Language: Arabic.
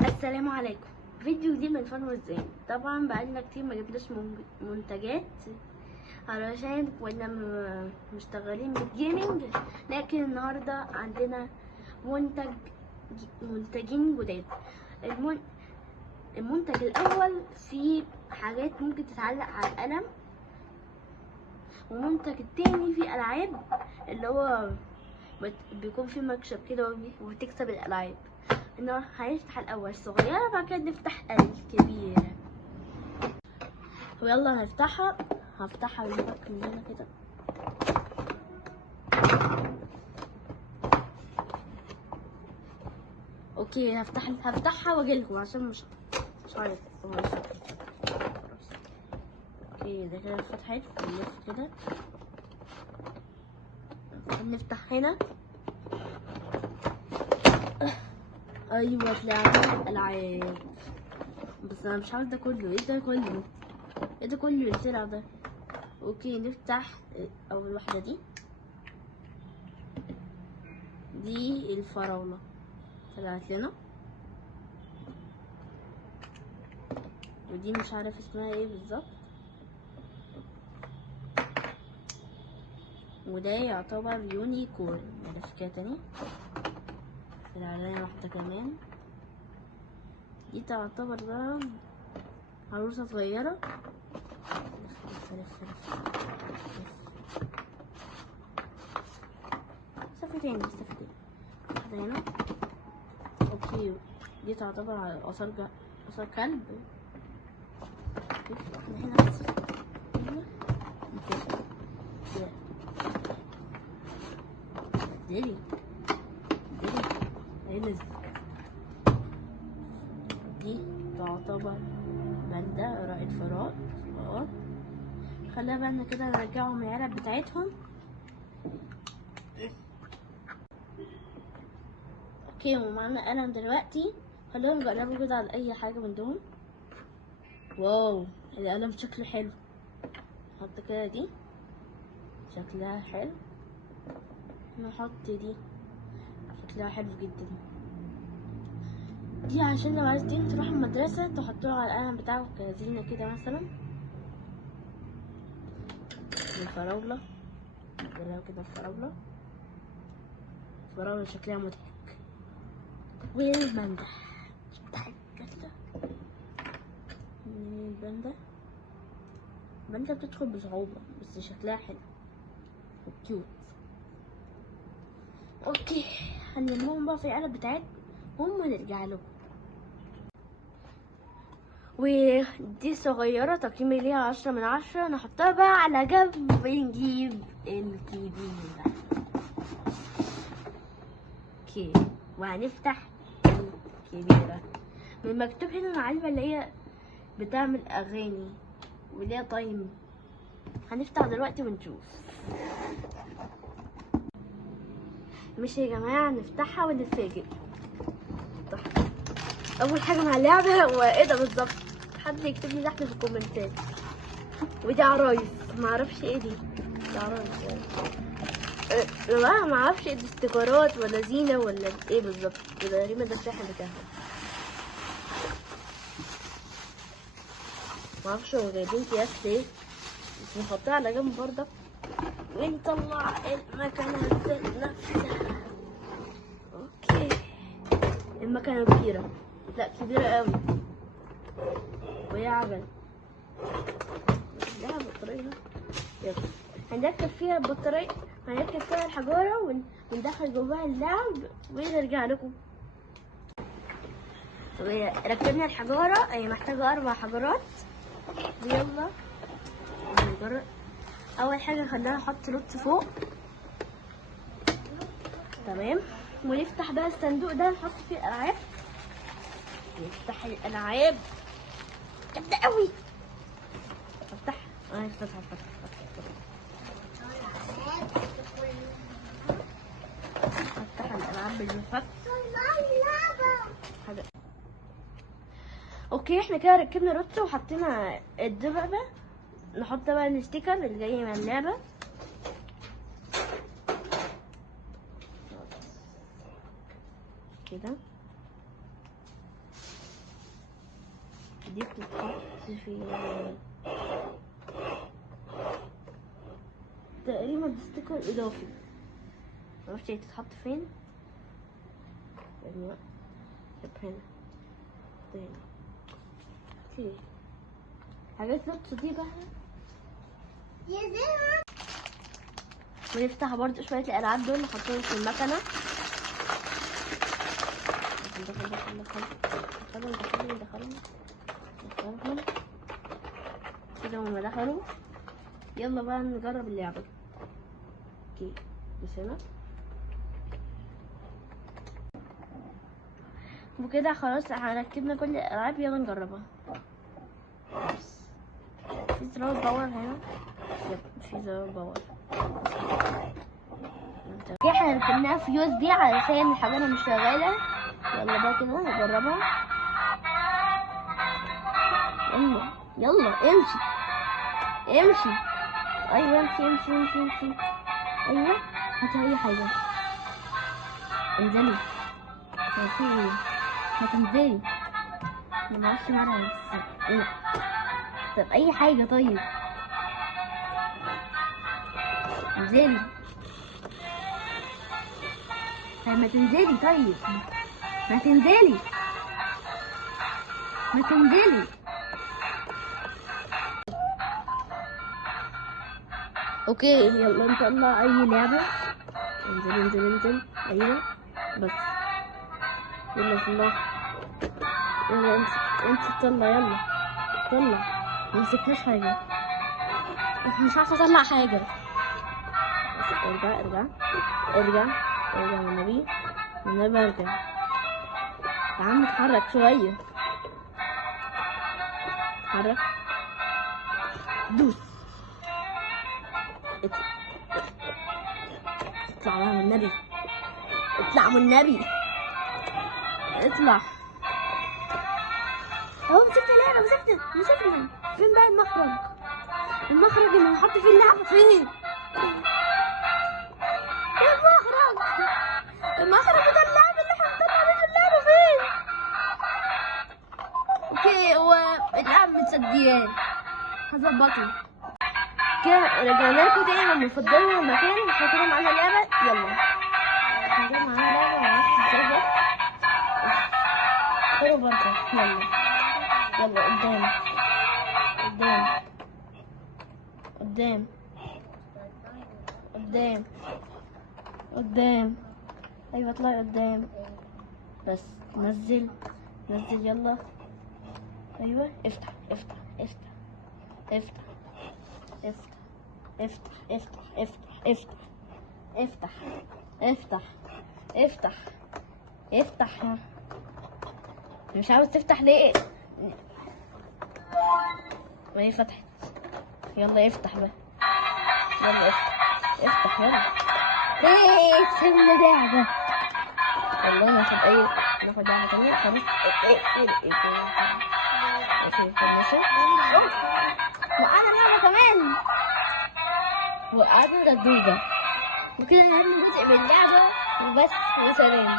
السلام عليكم. فيديو جديد من فن وزين. طبعا بقالنا كتير ما جبناش منتجات علشان كنا مشتغلين بالجيمنج، لكن النهارده عندنا منتجين جداد. المنتج الاول فيه حاجات ممكن تتعلق على القلم، والمنتج التاني فيه العاب اللي هو بيكون فيه مكشب كده وتكسب الالعاب. هنفتح الاول الصغيره، بعد كده نفتح الكبيره. ويلا هفتحها ونفك من هنا كده. اوكي هفتحها واجيلكم عشان مش عارف. اوكي ده كده فتحت. نلف كده، نفتح هنا. ايوه طلع العاب، بس انا مش عارف ده كله. ايه ده كله اللي طلع ده؟ اوكي نفتح اول واحده دي الفراوله طلعت لنا، ودي مش عارف اسمها ايه بالظبط. وده يعتبر يونيكورن. نلف كده تاني، طلع لنا واحده كمان. دي تعتبر بقى عروسه صغيره. سفتين واحدة هنا. اوكي دي تعتبر آثار كلب. واحدة هنا بس. ديلي دي تعتبر باندا رائد فراء. خلينا بالنا كده نرجعهم العلب بتاعتهم. اوكي ومعانا قلم دلوقتي. خلينا نجربه كده على اي حاجه من دول. واو القلم شكله حلو. نحط كده دي شكلها حلو. نحط دي شكلها حلو جدا. دي عشان لو عايزين تروحوا المدرسه تحطوها على القلم بتاعكم كزينه كده مثلا. الفراوله نجربها كده. الفراوله شكلها مضحك. والباندا كده. الباندا بتدخل بصعوبة بس شكلها حلو وكيوت. اوكي هنلمهم بقى في العلب بتاعتهم ونرجع لهم. ودي صغيرة تقييمي ليها 10/10. نحطها بقى على جنب ونجيب الكبيرة. اوكي وهنفتح الكبيرة. من مكتوب هنا العلبة اللي هي بتعمل اغاني وليها تايم. هنفتح دلوقتي ونشوف. ماشي يا جماعة، نفتحها ونتفاجئ. اول حاجة مع اللعبة هو ايه ده بالظبط؟ حد يكتب لي تحت في الكومنتات. ودي عرايس، معرفش ايه دي عرايس لا معرفش ايه دي، استيكرات ولا زينة ولا ايه بالظبط. تقريبا ده الشاحن بتاعها. معرفش هو جايبين اكياس ليه، بس نحطها على جنب برضك ونطلع المكنة نفسها. اوكي المكنة كبيرة، لا كبيرة قوي وهي عجل لها بطارية. يلا هنركب فيها البطارية، هنركب فيها الحجارة وندخل جواها اللعب ونرجع لكم. ركبنا الحجارة، هي محتاجة 4 حجرات. يلا نجرب. اول حاجه خلينا نحط لوت فوق. تمام ونفتح بقى الصندوق ده نحط فيه الالعاب. نفتح الالعاب جامده قوي. افتح افتح الالعاب بالمفك. اوكي احنا كده ركبنا لوت وحطينا الدببه. نحط بقى الستيكر اللي جاي مع اللعبه. كده. دي بتتحط في تقريبا ده ستيكر اضافي، معرفش هي تتحط فين. ايوه هنا تاني. اوكي حاجات نقص دي بقى ونفتح برضه شوية الألعاب دول نحطهم في المكنة. ندخلهم كده هما دخلوا. يلا بقى نجرب اللعبة. اوكي بس هنا وكده خلاص ركبنا كل الألعاب. يلا نجربها. في زرار باور هنا. يب في زرار باور. احنا ركبناها في USB علشان الحاجة مش شغالة. يلا بقى كده نجربها. يلا امشي امشي. ايوه امشي امشي امشي امشي. ايوه هاتي اي حاجة. انزلي. هتنزلي. انا معرفش معنى ايه. طب اي حاجة. طيب انزلي. طيب ما تنزلي. طيب ما تنزلي. ما تنزلي. اوكي يلا نطلع اي لعبة. انزل انزل انزل. ايوه بس يلا طلع. يلا امسك طلع. يلا طلع. ممسكناش حاجة. مش عارفة اطلع حاجة. ارجع ارجع ارجع ارجع والنبي والنبي ارجع. يا عم اتحرك شوية. اتحرك. دوس. اطلع بقى والنبي. اطلع والنبي. اطلع. اهو مسكت اللعبة. مسكنا. فين بقى المخرج؟ المخرج اللي هنحط فيه اللعبة فين؟ المخرج بتاع اللعبة اللي احنا بنطلع بيه اللعبة فين؟ اوكي هو اللعبة متسجلة. هظبطه كده. رجعنا لكم تاني من فضلنا المكان. احنا كده معانا لعبة. يلا احنا كده معانا لعبة. معرفش ازاي بس. كده برضه. يلا قدام قدام قدام قدام قدام. ايوه اطلعي قدام. بس نزل. يلا. ايوه افتح افتح افتح افتح افتح افتح افتح افتح افتح افتح افتح افتح. مش عاوز تفتح ليه؟ ما هي فتحت. يلا افتح بقى. يلا افتح يلا. ايه كسبنا لعبة. والله ناخد لعبة تانية. خلاص وقعنا لعبة كمان. وقعنا دبدوبة. وكده لعبنا جزء من اللعبة وبس. وسلام.